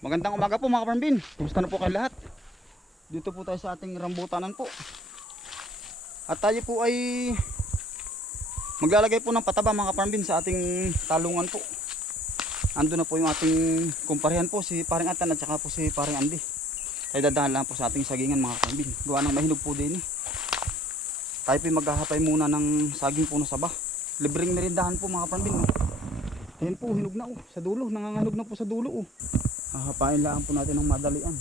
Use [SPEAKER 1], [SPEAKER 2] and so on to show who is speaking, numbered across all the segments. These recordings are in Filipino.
[SPEAKER 1] Magandang umaga po mga kaparambin. Kumusta na po kayo lahat? Dito po tayo sa ating rambutanan po. At tayo po ay maglalagay po ng pataba mga kaparambin sa ating talungan po. Ando na po yung ating kumparehan po si paring Atan at saka po si paring Andy. Tayo dadahan lang po sa ating sagingan mga kaparambin. Gawa ng mahinog po din eh. Tayo po ay maghahapay muna ng saging po na saba. Libreng merindahan po mga kaparambin. No? Ayan po, hinog na oh. Sa dulo, nanganganog na po sa dulo oh. Hahapain lang po natin ng madalian.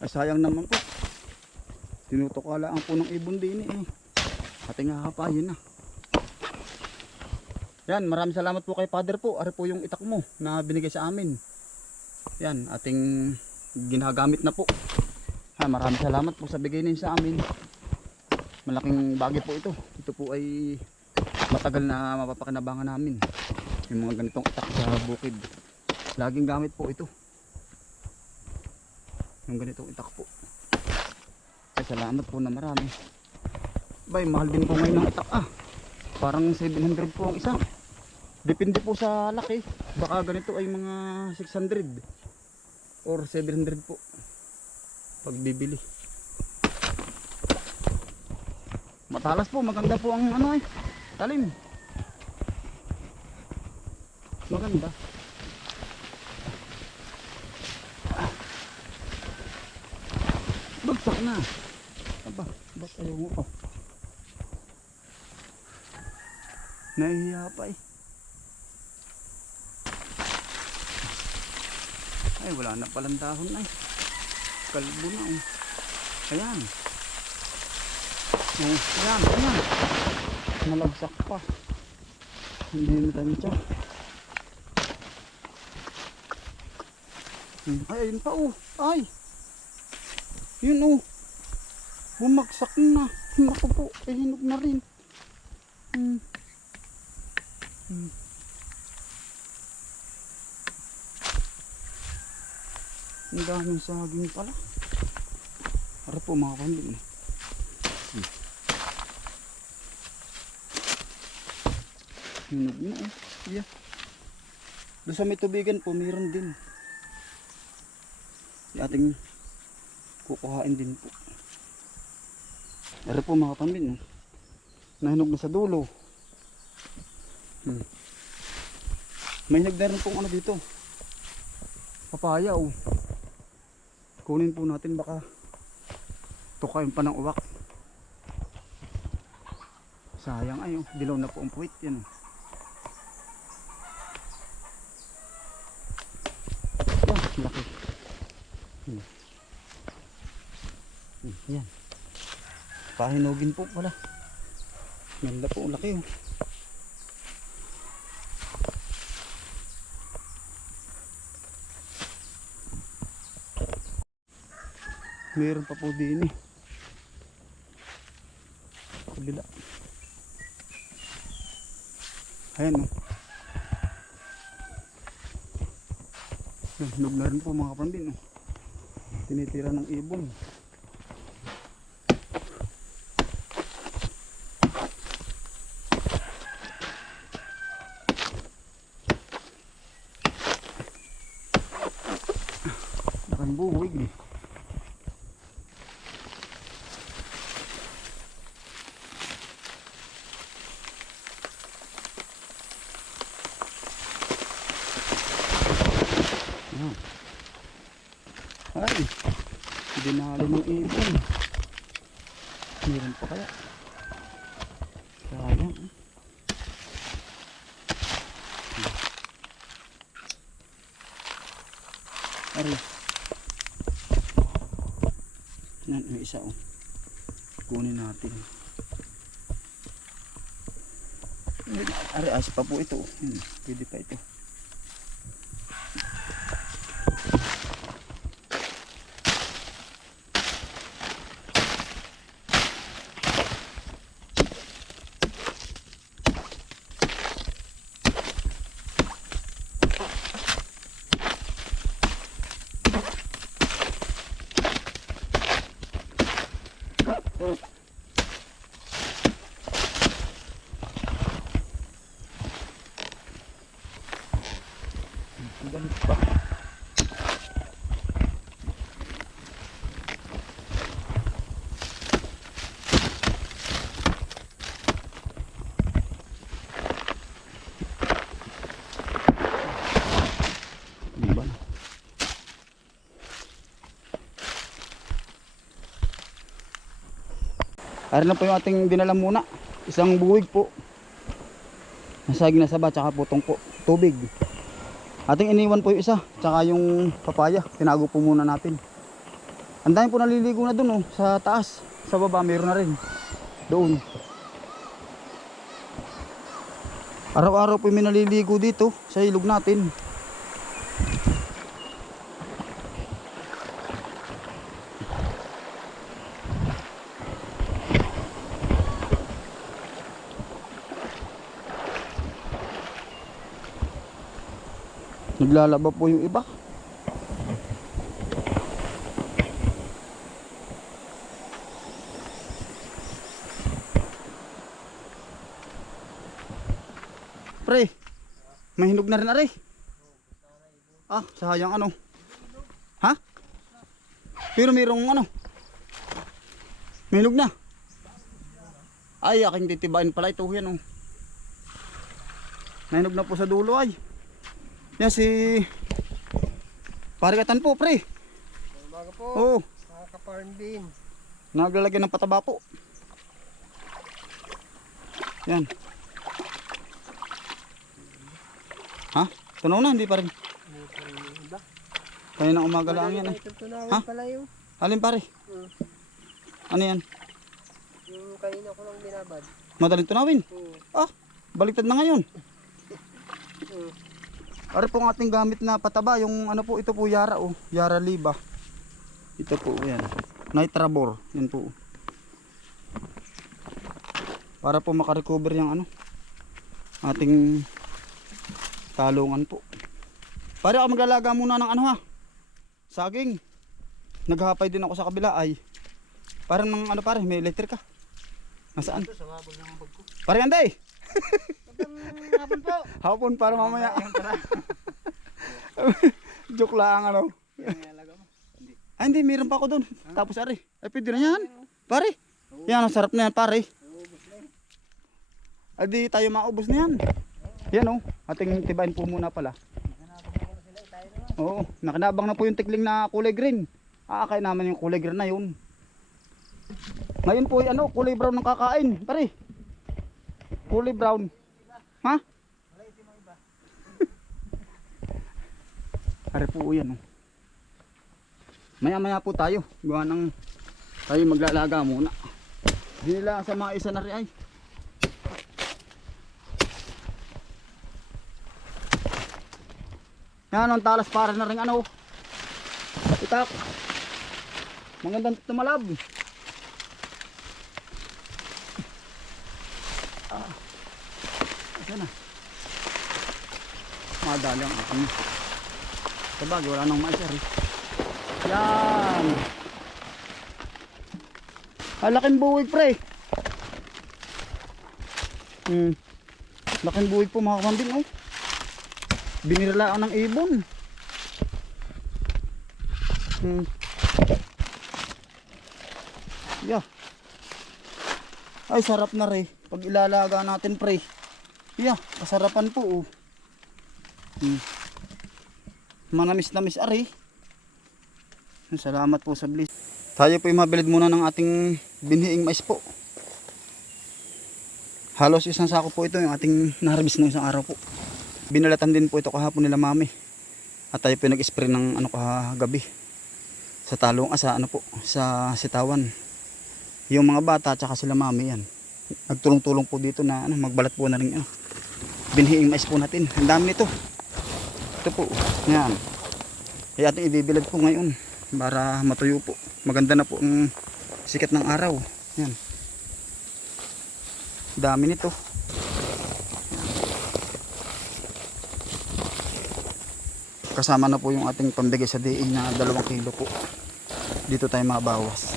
[SPEAKER 1] Ay sayang naman po. Tinutukalaan po ng ibon din eh. Ating hahapayin na. Yan, maraming salamat po kay Father po. Ari po yung itak mo na binigay sa amin. Yan, ating ginagamit na po. Ha, maraming salamat po sa bigay ninyo sa amin. Malaking bagay po ito. Ito po ay matagal na mapapakinabangan namin. Yung mga ganitong itak sa bukid. Laging gamit po ito. Yung ganitong itak po. Ay salamat po na marami. Bay mahal din po ngayon ng itak ah. Parang 700 po ang isa. Depende po sa laki. Baka ganito ay mga 600 or 700 po. Pag bibili matalas po maganda po ang ano eh Talim. Maganda. Bagsak na. Aba, ba't ayaw mo pa? Nahihiya pa eh. Ay, wala na palang dahon ay. Kalbo na oh. Ayan. Oh, ayan, ayan nalagsak pa. Hindi na tansya. Hmm, ay ayun pa oh. Ay! Yun oh. Bumagsak na. Naku po ay hinog na rin. Hmm. Hmm. ang daming saging pala. Para po mga kambing Hinog na eh. Yeah. Doon sa may tubigan po, mayroon din. Yung ating kukuhain din po. Pero po mga pambin, oh. nahinog na sa dulo. Hmm. May hinog na rin pong ano dito. Papaya oh. Kunin po natin baka tukayin pa ng uwak. Sayang ay, oh. dilaw na po ang puwit yan. Oh. Yan, laki. Hmm. Hmm, yan. Pahinugin po pala. Ganda po, laki oh. Meron pa po din eh. Kabila. Ayan oh. Hinog na rin po mga kapambin. Oh. Tinitira ng ibon. Nakang buwig eh. Ayan. Ay, dinali ng ibon. Meron pa kaya? Sayang. eh. Ari. Yan, may isa oh. Kunin natin. Ari, as pa po ito. Yan, pwede pa ito. Ayan po yung ating dinala muna. Isang buwig po. Nasaging na saba, tsaka putong po. Tubig. Ating iniwan po yung isa, tsaka yung papaya. Tinago po muna natin. Ang dami po naliligo na dun oh, sa taas. Sa baba meron na rin. Doon. Araw-araw po may naliligo dito sa ilog natin. Naglalaba po yung iba. Pre, may hinog na rin are. Ah, sayang ano. Ha? Pero mayroong ano. May hinog na. Ay, aking titibain pala ito. Yan oh. May hinog na po sa dulo ay. Yan si Parigatan po, pre.
[SPEAKER 2] Umaga po,
[SPEAKER 1] Oo,
[SPEAKER 2] mga ka-farm bin.
[SPEAKER 1] naglalagyan ng pataba po. Yan. Ha? Tunaw na, hindi pa rin. Kaya na umaga lang yan. Eh. Ha?
[SPEAKER 2] pala yung,
[SPEAKER 1] Alin pare?
[SPEAKER 2] Hmm.
[SPEAKER 1] Ano yan?
[SPEAKER 2] yung kanina ko lang binabad.
[SPEAKER 1] Madaling tunawin.
[SPEAKER 2] Oo.
[SPEAKER 1] Ah, baliktad na ngayon.
[SPEAKER 2] Oo.
[SPEAKER 1] Ari po ang ating gamit na pataba, yung ano po, ito po Yara oh, Yara Liba. Ito po yan. Nitrabor, yan po. Para po makarecover yung ano, ating talungan po. Pare ako maglalaga muna ng ano ha, saging. Naghapay din ako sa kabila ay. Parang ng ano pare, may electric ka. Nasaan?
[SPEAKER 2] Ito, sa ng bag ko.
[SPEAKER 1] Pare anday!
[SPEAKER 2] Magandang hapon po.
[SPEAKER 1] Hapon para mamaya. Joke lang ano. Ay hindi, meron pa ako doon. Tapos ari. Ay pwede na yan. Pare. Yan, ang sarap na yan pare. Ay di tayo maubos na yan. Yan oh. Ating tibain po muna pala. Oo. Nakinabang na po yung tikling na kulay green. Aakay naman yung kulay green na yun. Ngayon po ano, kulay brown ng kakain. Pare. Kulay brown. Ha? Are po yan oh. Maya maya po tayo. Gawa ng tayo maglalaga muna. Hindi nila sa mga isa na rin ay. Yan ang talas para na rin ano. Itak. Magandang tumalab. Ah. Yan na. Madali ang aking. Sabagay, wala nang mais eh. Yan. Ah, laking buwig pre. Hmm. Laking buwig po mga kamambing oh. Binirlaan ng ibon. Hmm. Yeah. Ay sarap na re. Pag ilalaga natin pre. Yeah, kasarapan po oh. Hmm. Manamis-namis ari. Salamat po sa bliss. Tayo po mabilid muna ng ating binhiing mais po. Halos isang sako po ito yung ating naharbis ng isang araw po. Binalatan din po ito kahapon nila mami. At tayo po nag-spray ng ano kagabi. Sa talong, ah, sa ano po, sa sitawan. Yung mga bata tsaka sila mami yan. Nagtulong-tulong po dito na ano, magbalat po na rin ano. Binhiing mais po natin. Ang dami nito. Ito po. Yan. Kaya ating ibibilad po ngayon para matuyo po. Maganda na po ang sikat ng araw. Yan. Dami nito. Kasama na po yung ating pambigay sa DA na 2 kilo po. Dito tayo mabawas.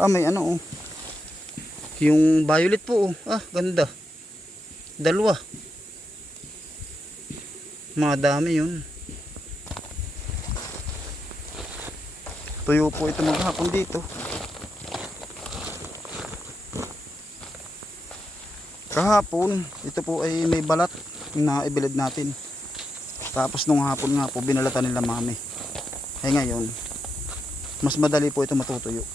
[SPEAKER 1] Ah, may ano oh. Yung violet po oh. Ah, ganda. Dalawa. Madami yun. Tuyo po ito maghapon dito. Kahapon, ito po ay may balat na ibilid natin. Tapos nung hapon nga po, binalatan nila mami. Eh ngayon, mas madali po ito matutuyo.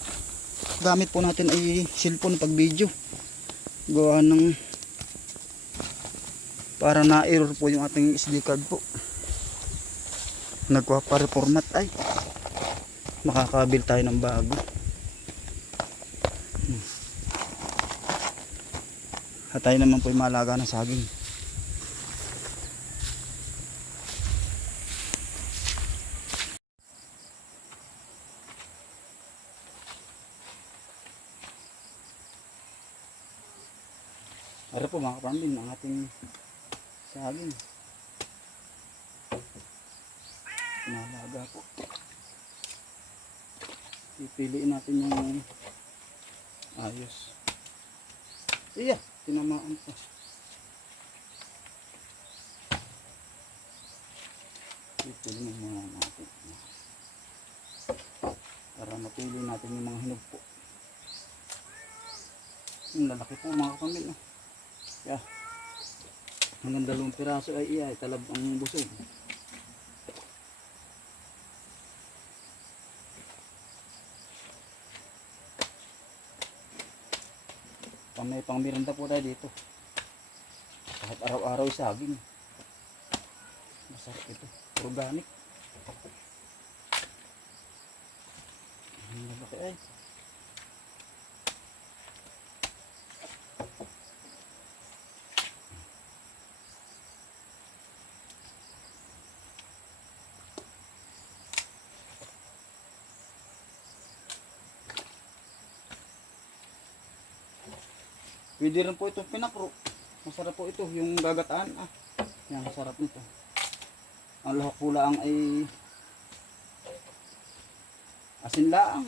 [SPEAKER 1] gamit po natin ay cellphone pag video. Gawa ng para na-error po yung ating SD card po. Nagkuha pa reformat ay makakabil tayo ng bago. Hmm. At tayo naman po yung malaga ng saging. Ara po mga kapambin, ang ating saging. Nalaga po. Pipiliin natin yung ayos. Iya, tinamaan pa. Pipiliin muna natin. Para mapili natin yung mga hinog po. Ang lalaki po mga kapambin. Oh. Yeah. Hanggang dalawang piraso ay iya, talab ang busog. Pang may pang po tayo dito. Kahit araw-araw saging. Masarap ito. Organic. Ang lalaki ay. Pwede rin po itong pinakro. Masarap po ito, yung gagataan. Ah, yan, masarap nito. Ang lahok po lang ay asin laang.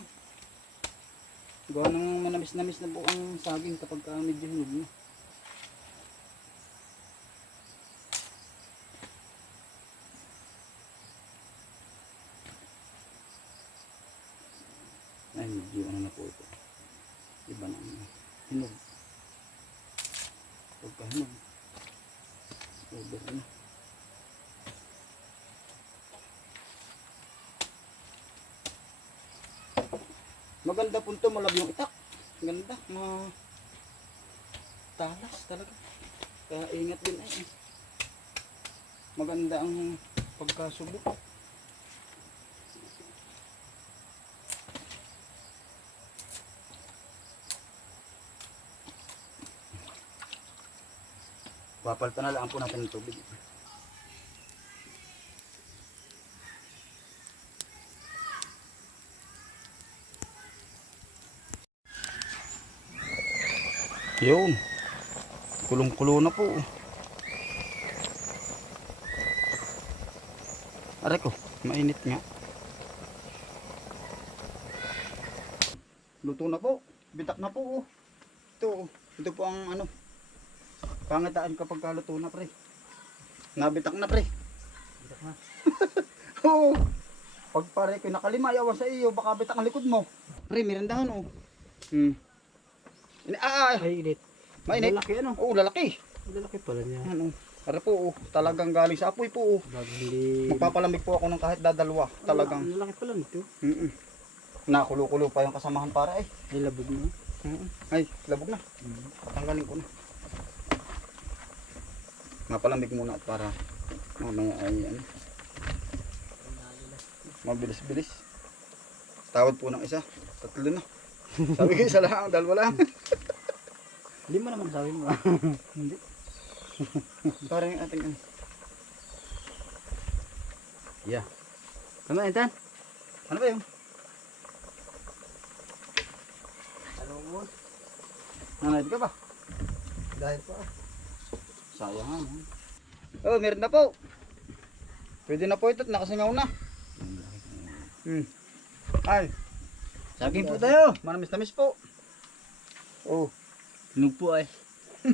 [SPEAKER 1] Gawa ng manamis-namis na po ang saging kapag ka medyo hinog na. Ay, medyo ano na po ito. Iba na hinog. Pagkahinog. Over na. Maganda po ito, malab yung itak. Ganda, mga talas talaga. Kaya ingat din ay. eh. Maganda ang pagkasubok. Papalitan na lang po natin ng tubig. Yun. Kulong-kulo na po. Aray ko, mainit nga. Luto na po. Bitak na po. oh. Ito, oh. ito po ang ano. Pangitaan kapag kaluto na pre. Nabitak na pre.
[SPEAKER 2] Bitak na.
[SPEAKER 1] Oo. Pag pare ko nakalima, yawa sa iyo, baka bitak ang likod mo. Pre, mirandahan oh. Hmm. Ini- Ah, ah,
[SPEAKER 2] Ay, init.
[SPEAKER 1] mainit.
[SPEAKER 2] Lalaki ano?
[SPEAKER 1] Oo, lalaki.
[SPEAKER 2] Lalaki pala niya.
[SPEAKER 1] Ano? Para po, oh, talagang galing sa apoy po. Oh.
[SPEAKER 2] Hindi...
[SPEAKER 1] Magpapalamig po ako ng kahit dadalwa. Talagang.
[SPEAKER 2] Lalaki pala nito.
[SPEAKER 1] Mm Nakulo-kulo pa yung kasamahan para eh.
[SPEAKER 2] Ay, labog na.
[SPEAKER 1] Mm Ay, labog na. Tanggalin ko na. Mapalamig muna at para mamaya ay ano. Mabilis-bilis. Tawad po ng isa. Tatlo na. Sabi ko isa lang, dalawa lang.
[SPEAKER 2] Hindi mo naman sabi mo.
[SPEAKER 1] Hindi. Parang yung ating ano. Yeah.
[SPEAKER 2] Tama, Intan?
[SPEAKER 1] Ano ba yun?
[SPEAKER 2] Ano mo?
[SPEAKER 1] Nanayad ka ba?
[SPEAKER 2] Dahil pa.
[SPEAKER 1] Sayang? Oh, meron na po. Pwede na po ito at nakasingaw na. Hmm. Ay. Saging po tayo. Manamis tamis po. Oh.
[SPEAKER 2] Hinog po ay.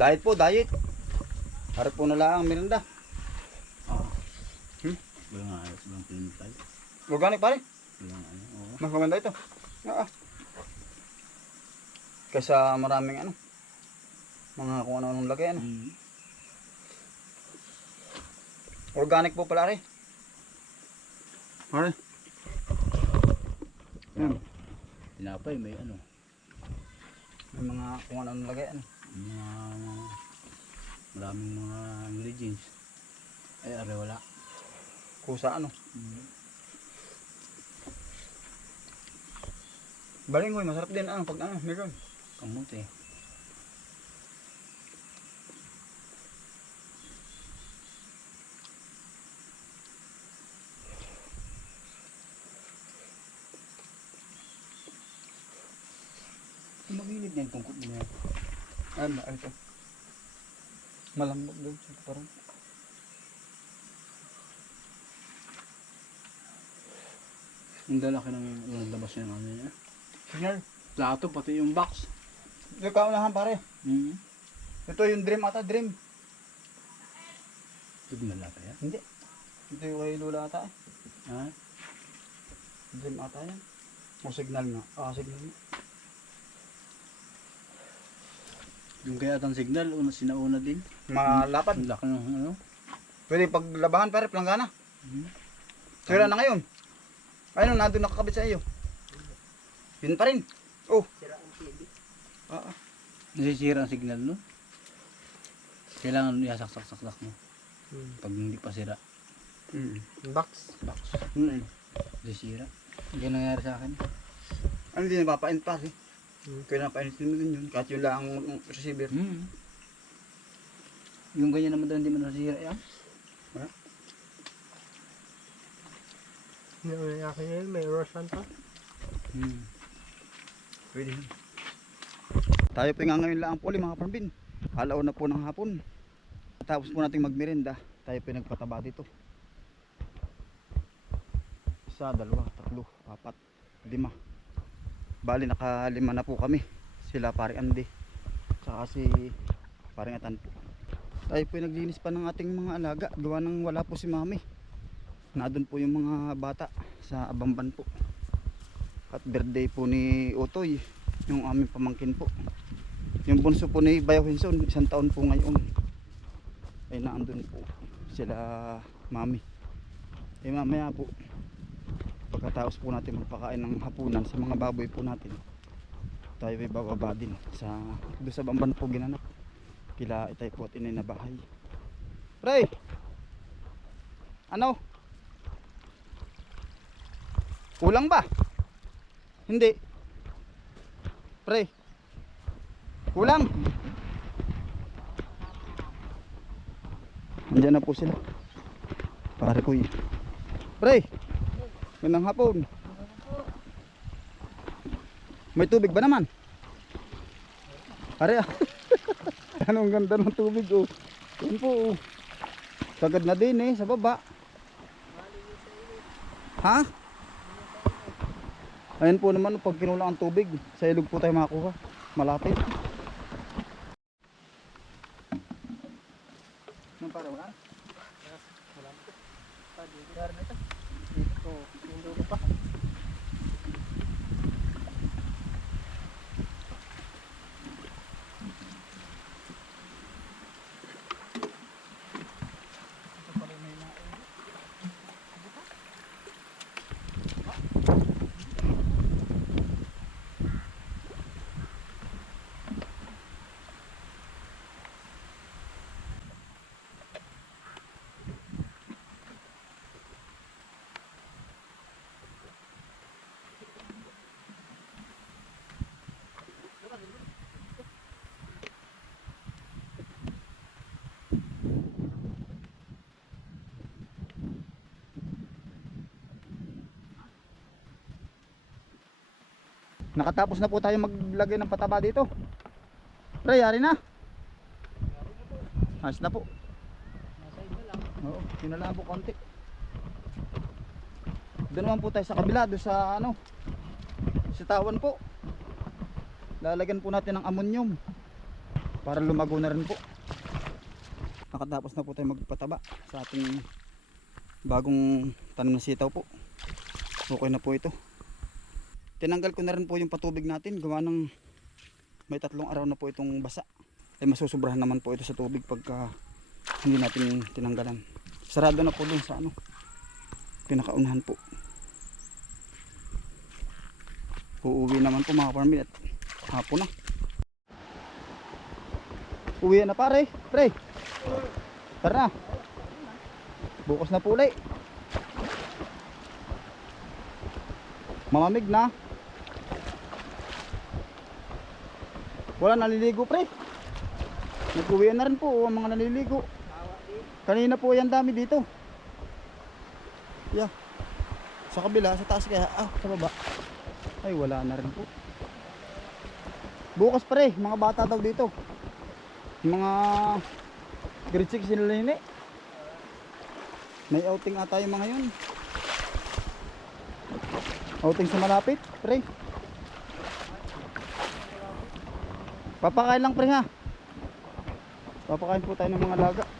[SPEAKER 1] Diet po, diet. Harap po na lang ang merenda.
[SPEAKER 2] Walang ayos, walang pinipal.
[SPEAKER 1] Organic pare.
[SPEAKER 2] Walang ano, oo.
[SPEAKER 1] Mas maganda ito. Ah. Kaysa maraming ano. Mga kung ano-anong lagay ano.
[SPEAKER 2] Mm.
[SPEAKER 1] Organic po pala rin. Pare. Yan.
[SPEAKER 2] Tinapay, may ano.
[SPEAKER 1] May mga kung ano lagay ano.
[SPEAKER 2] Mga maraming mga ingredients. Ay, are wala.
[SPEAKER 1] Kusa ano.
[SPEAKER 2] Mm.
[SPEAKER 1] Balingoy, masarap din ano pag ano, meron.
[SPEAKER 2] Kamuti. Magilid na yung tungkot mo yan.
[SPEAKER 1] Ano, ano ito. Malambot daw siya parang.
[SPEAKER 2] Ang lalaki ng yung labas niya ng ano niya.
[SPEAKER 1] Signal.
[SPEAKER 2] Plato, pati yung box.
[SPEAKER 1] Ito kaunahan pare.
[SPEAKER 2] Mm.
[SPEAKER 1] Ito yung dream ata, dream.
[SPEAKER 2] Signal ata yan.
[SPEAKER 1] Hindi. Ito yung kay Lula ata eh.
[SPEAKER 2] Ha?
[SPEAKER 1] Dream ata yan. O signal nga. Ah, signal nga.
[SPEAKER 2] Yung kaya atang signal, una sinauna din.
[SPEAKER 1] Malapad.
[SPEAKER 2] Ang laki ng ano.
[SPEAKER 1] Pwede paglabahan pare, planggana.
[SPEAKER 2] Mm.
[SPEAKER 1] Sira na ngayon. Ayun, nandun nakakabit sa iyo. Yun pa rin. Oh. Ah, ah.
[SPEAKER 2] Nasisira ang signal no? Kailangan isaksak-saksak mo.
[SPEAKER 3] Hmm.
[SPEAKER 2] Pag hindi pa sira.
[SPEAKER 1] Mm.
[SPEAKER 3] Box.
[SPEAKER 2] Box. Mm. Nasisira. Yan nangyari sa akin.
[SPEAKER 1] Ano din napapaint pa eh.
[SPEAKER 3] Hmm.
[SPEAKER 1] Kaya napainitin mo din yun. Kahit yun lang ang receiver.
[SPEAKER 2] Mm. Yung ganyan naman daw hindi man nasisira yan.
[SPEAKER 3] Yung akin yun, may Roshan pa.
[SPEAKER 2] Mm.
[SPEAKER 1] Pwede yun. Tayo pa nga ngayon lang po ulit mga parmbin. Alaw na po ng hapon. Tapos po natin magmerenda. Tayo pa nagpataba dito. Isa, dalawa, tatlo, apat, lima. Bali nakalima na po kami. Sila pare Andy. Tsaka si pare Atan po. Tayo po naglinis pa ng ating mga alaga. Gawa ng wala po si mami. Nandun po yung mga bata sa Abamban po. At birthday po ni Utoy, yung aming pamangkin po. Yung bunso po ni Bayaw Hinson, isang taon po ngayon. Ay naandun po sila mami. Eh mamaya po, pagkatapos po natin magpakain ng hapunan sa mga baboy po natin, tayo ay bababa din sa, doon sa Bamban po ginanap. Kila itay po at inay na bahay. Pre! Ano? Kulang ba? Hindi. Pre. Kulang. Andiyan na po sila. Pare ko Pre. Ganang hapon. May tubig ba naman? Pare ah. Anong ganda ng tubig oh. Yan po oh. Sagad na din eh sa baba. Ha? Ayan po naman, pag kinulang ang tubig, sa ilog po tayo makakuha. Malapit. Nakatapos na po tayo maglagay ng pataba dito. Pre, yari na. Ayos na po. Oo, yun na lang po konti. Doon naman po tayo sa kabila, doon sa ano, sa tawan po. Lalagyan po natin ng ammonium para lumago na rin po. Nakatapos na po tayo magpataba sa ating bagong tanim na sitaw po. Okay na po ito. Tinanggal ko na rin po yung patubig natin gawa ng may tatlong araw na po itong basa. Ay masusobrahan naman po ito sa tubig pagka hindi natin tinanggalan. Sarado na po dun sa ano. Pinakaunahan po. Uuwi naman po mga farming at hapon na. Uwi na pare, pre. Tara na. Bukas na po ulit. Mamamig na. Wala naliligo pre. Nag-uwi na rin po ang mga naliligo. Kanina po yan dami dito. Yeah. Sa kabila, sa taas kaya, ah, sa baba. Ay, wala na rin po. Bukas pre, mga bata daw dito. Mga grade 6 sila nini. May outing ata yung mga yun. Outing sa malapit, pre. Papakain lang pre ha. Papakain po tayo ng mga laga.